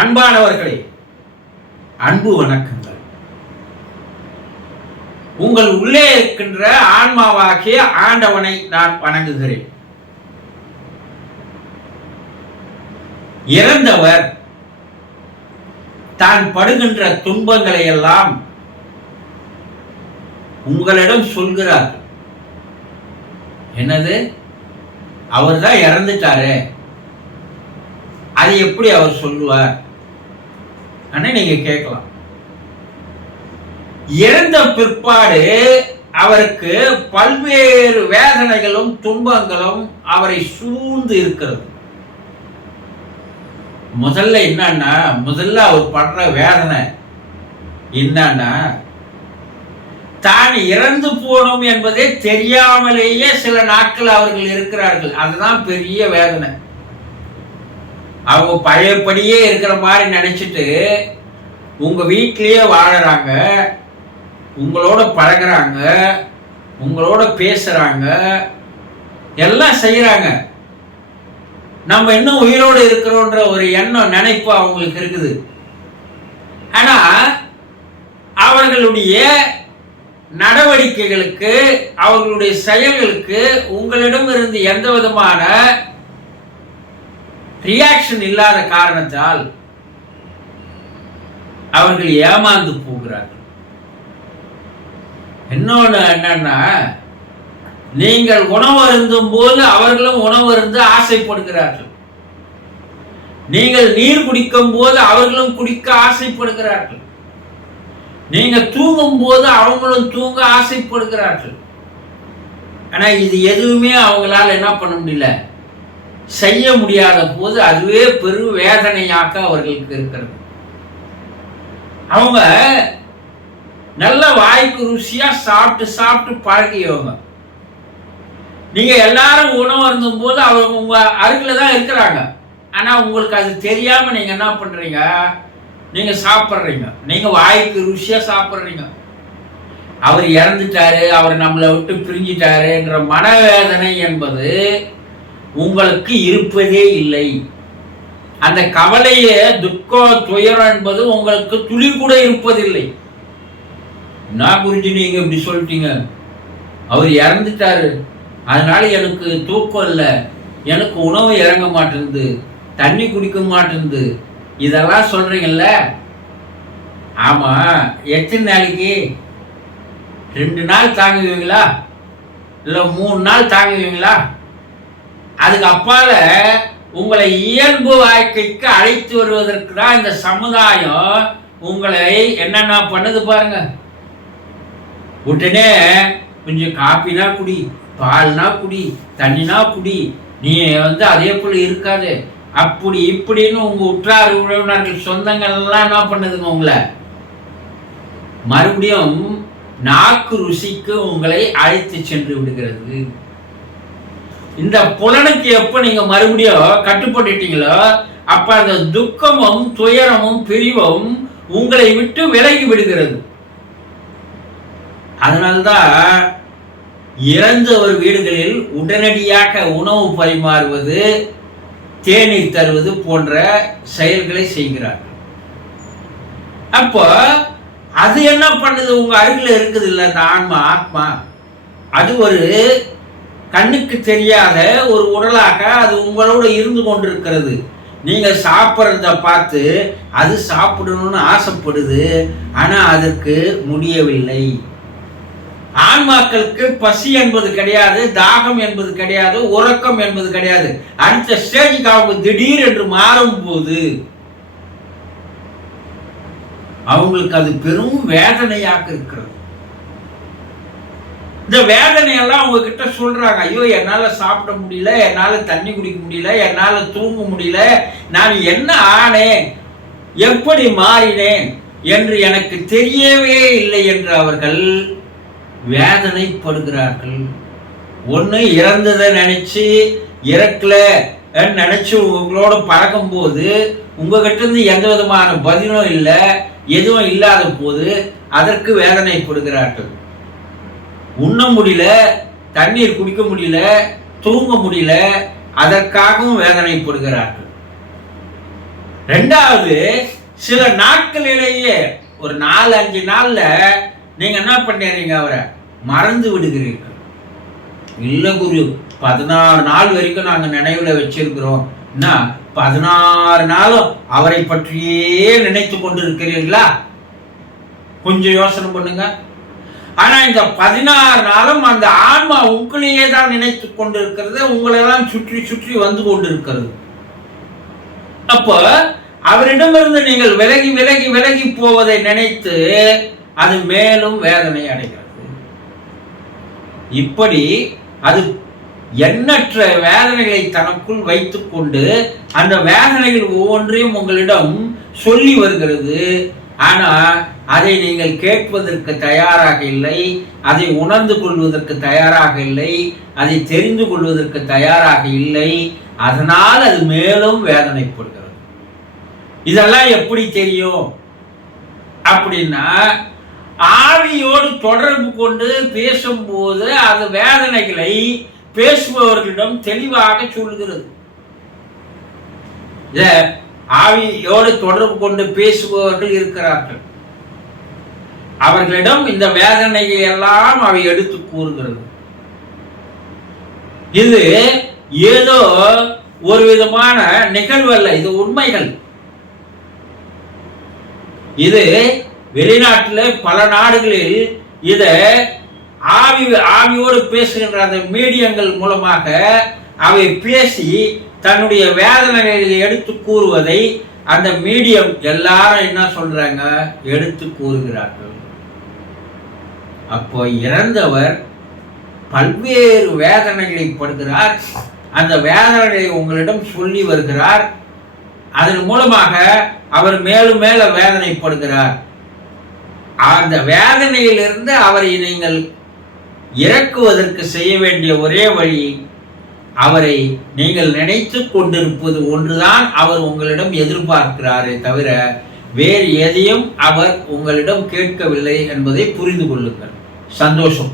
அன்பானவர்களே அன்பு வணக்கங்கள். உங்கள் உள்ளே இருக்கின்ற ஆன்மாவாகிய ஆண்டவனை நான் வணங்குகிறேன். இறந்தவர் தான் படுகின்ற துன்பங்களை எல்லாம் உங்களிடம் சொல்கிறார். என்னது? அவர் தான் இறந்துட்டாரு. அது எப்படி அவர் சொல்லுவார்? அண்ணா நீங்க கேட்கலாம். இறந்த பிற்பாடு அவருக்கு பல்வேறு வேதனைகளும் துன்பங்களும் அவரை சூழ்ந்து இருக்கிறது. முதல்ல என்னன்னா முதல்ல அவர் படுற வேதனை என்னன்னா தான் இறந்து போனோம் என்பதே தெரியாமலேயே சில நாட்கள் அவர்கள் இருக்கிறார்கள். அதுதான் பெரிய வேதனை. அவங்க பழையபடியே இருக்கிற மாதிரி நினச்சிட்டு உங்கள் வீட்டிலேயே வாழறாங்க உங்களோட பழகுறாங்க உங்களோட பேசுகிறாங்க எல்லாம் செய்கிறாங்க நம்ம இன்னும் உயிரோடு இருக்கிறோன்ற ஒரு எண்ணம் நினைப்பு அவங்களுக்கு இருக்குது. ஆனால் அவர்களுடைய நடவடிக்கைகளுக்கு அவர்களுடைய செயல்களுக்கு உங்களிடம் இருந்து எந்த விதமான ரியாக்ஷன் இல்லாத காரணத்தால் அவர்கள் ஏமாந்து போகிறார்கள். இன்னொன்று என்னன்னா நீங்கள் உணவு அருந்தும் போது அவர்களும் உணவு அருந்து ஆசைப்படுகிறார்கள். நீங்கள் நீர் குடிக்கும் போது அவர்களும் குடிக்க ஆசைப்படுகிறார்கள். நீங்க தூங்கும் போது அவங்களும் தூங்க ஆசைப்படுகிறார்கள். ஆனா இது எதுவுமே அவங்களால என்ன பண்ண முடியல? செய்ய முடியாத போது அதுவே பெரும் வேதனையாக அவர்களுக்கு இருக்கிறது. அவங்க நல்ல வாய்க்கு ருசியா சாப்பிட்டு சாப்பிட்டு பழகியவங்க. நீங்க எல்லாரும் உணவு இருந்தும் போது அவங்க உங்க அருகில தான் இருக்கிறாங்க. ஆனா உங்களுக்கு அது தெரியாம நீங்க என்ன பண்றீங்க? நீங்க சாப்பிட்றீங்க. நீங்க வாய்க்கு ருசியா சாப்பிட்றீங்க. அவர் இறந்துட்டாரு அவர் நம்மளை விட்டு பிரிஞ்சிட்டாருன்ற மனவேதனை என்பது உங்களுக்கு இருப்பதே இல்லை. அந்த கவலையே துக்கம் துயரம் என்பது உங்களுக்கு துளி கூட இருப்பதில்லை. நான் குருஜி நீங்க இப்படி சொல்லிட்டீங்க? அவர் இறந்துட்டாரு. அதனால எனக்கு தூக்கம் இல்லை. எனக்கு உணவு இறங்க மாட்டேங்குது. தண்ணி குடிக்க மாட்டேங்குது. இதெல்லாம் சொல்றீங்கல்ல? ஆமா. எத்தனை நாளைக்கு? ரெண்டு நாள் தாங்குவீங்களா? இல்லை மூணு நாள் தாங்குவீங்களா? அதுக்கு அப்பால உங்களை இயல்பு வாழ்க்கைக்கு அழைத்து வருவதற்கு தான் இந்த சமுதாயம் உங்களை என்னென்ன பண்ணுது பாருங்க. உடனே கொஞ்சம் காப்பினா குடி பால்னா குடி தண்ணினா குடி நீ வந்து அதே போல இருக்காது. அப்படி இப்படின்னு உங்க உற்றார் உறவினர்கள் சொந்தங்கள்லாம் என்ன பண்ணுதுங்க உங்களை? மறுபடியும் நாக்கு ருசிக்கு உங்களை அழைத்து சென்று விடுகிறது. இந்த புலனுக்கு எப்போ நீங்கள் மறுபடியும் கட்டுப்பட்டுட்டீங்களோ அப்போ அந்த துக்கமும் துயரமும் பிரிவும் உங்களை விட்டு விலகி விடுகிறது. அதனால்தான் இறந்தவர் வீடுகளில் உடனடியாக உணவு பரிமாறுவது தேநீர் தருவது போன்ற செயல்களை செய்கிறார்கள் அப்போ அது என்ன பண்ணுது? உங்க அருகில் இருக்குது இல்லை அந்த ஆன்மா ஆத்மா. அது ஒரு கண்ணுக்கு தெரியாத ஒரு உடலாக அது உங்களோட இருந்து கொண்டிருக்கிறது. நீங்கள் சாப்பிட்றத பார்த்து அது சாப்பிடணும்னு ஆசைப்படுது ஆனால் அதற்கு முடியவில்லை. ஆன்மாக்களுக்கு பசி என்பது கிடையாது தாகம் என்பது கிடையாது உறக்கம் என்பது கிடையாது. அடுத்த ஸ்டேஜுக்கு அவங்க திடீர் என்று மாறும் போது அவங்களுக்கு அது பெரும் வேதனையாக இருக்கிறது. இந்த வேதனையெல்லாம் அவங்க கிட்ட சொல்றாங்க. ஐயோ என்னால் சாப்பிட முடியல என்னால் தண்ணி குடிக்க முடியல என்னால் தூங்க முடியல நான் என்ன ஆனேன்? எப்படி மாறினேன்? என்று எனக்கு தெரியவே இல்லை என்று அவர்கள் வேதனைப்படுகிறார்கள். ஒன்று இறந்ததை நினச்சி இறக்கல நினச்சி உங்களோட பழகும் போது உங்ககிட்ட இருந்து எந்த விதமான பதிலும் இல்லை எதுவும் இல்லாத போது அதற்கு வேதனைப்படுகிறார்கள். உண்ண முடியல தண்ணீர் குடிக்க முடியல தூங்க முடியல அதற்காகவும் வேதனைப்படுகிறார்கள். ரெண்டாவது சில நாட்களிலேயே ஒரு நாலு அஞ்சு நாள்ல நீங்க என்ன பண்ணிடுறீங்க அவரை? மறந்து விடுகிறீர்கள். இல்லை குரு பதினாறு நாள் வரைக்கும் நாங்கள் நினைவில் வச்சிருக்கிறோம். என்ன? பதினாறு நாளும் அவரை பற்றியே நினைத்து கொண்டு இருக்கிறீர்களா கொஞ்சம் யோசனை பண்ணுங்க. ஆனா இந்த பதினாறு நாளும் அந்த ஆன்மா உங்களையே தான் நினைத்து கொண்டிருக்கிறது இருக்கிறது உங்களை சுற்றி சுற்றி வந்து கொண்டு இருக்கிறது அப்போ அவரிடமிருந்து நீங்கள் விலகி விலகி விலகி போவதை நினைத்து அது மேலும் வேதனை அடைகிறது. இப்படி அது எண்ணற்ற வேதனைகளை தனக்குள் வைத்துக்கொண்டு அந்த வேதனைகள் ஒவ்வொன்றையும் உங்களிடம் சொல்லி வருகிறது. ஆனால் அதை நீங்கள் கேட்பதற்கு தயாராக இல்லை அதை உணர்ந்து கொள்வதற்கு தயாராக இல்லை அதை தெரிந்து கொள்வதற்கு தயாராக இல்லை அதனால் அது மேலும் வேதனைப்படுகிறது. இதெல்லாம் எப்படி தெரியும்? அப்படின்னா ஆவியோடு தொடர்பு கொண்டு பேசும்போது அது வேதனைகளை பேசுபவர்களிடம் தெளிவாக சொல்கிறது. இத ஆவியோடு தொடர்பு கொண்டு பேசுபவர்கள் இருக்கிறார்கள். அவர்களிடம் இந்த வேதனையை எல்லாம் அவை எடுத்து கூறுகிறது. இது ஏதோ ஒரு விதமான நிகழ்வு அல்ல இது உண்மைகள். இது வெளிநாட்டில் பல நாடுகளில் இதை ஆவி ஆவியோடு பேசுகின்ற அந்த மீடியங்கள் மூலமாக அவை பேசி தன்னுடைய வேதனைகளை எடுத்து கூறுவதை அந்த மீடியம் எல்லாரும் என்ன சொல்றாங்க? எடுத்து கூறுகிறார்கள். அப்போ இறந்தவர் பல்வேறு வேதனைகளை படுகிறார். அந்த வேதனைகளை உங்களிடம் சொல்லி வருகிறார். அதன் மூலமாக அவர் மேலும் மேல வேதனைப்படுகிறார். அந்த வேதனையிலிருந்து அவரை நீங்கள் இறக்குவதற்கு செய்ய வேண்டிய ஒரே வழி அவரை நீங்கள் நினைத்து கொண்டிருப்பது ஒன்றுதான் அவர் உங்களிடம் எதிர்பார்க்கிறாரே தவிர வேறு எதையும் அவர் உங்களிடம் கேட்கவில்லை என்பதை புரிந்து கொள்ளுங்கள். சந்தோஷம்.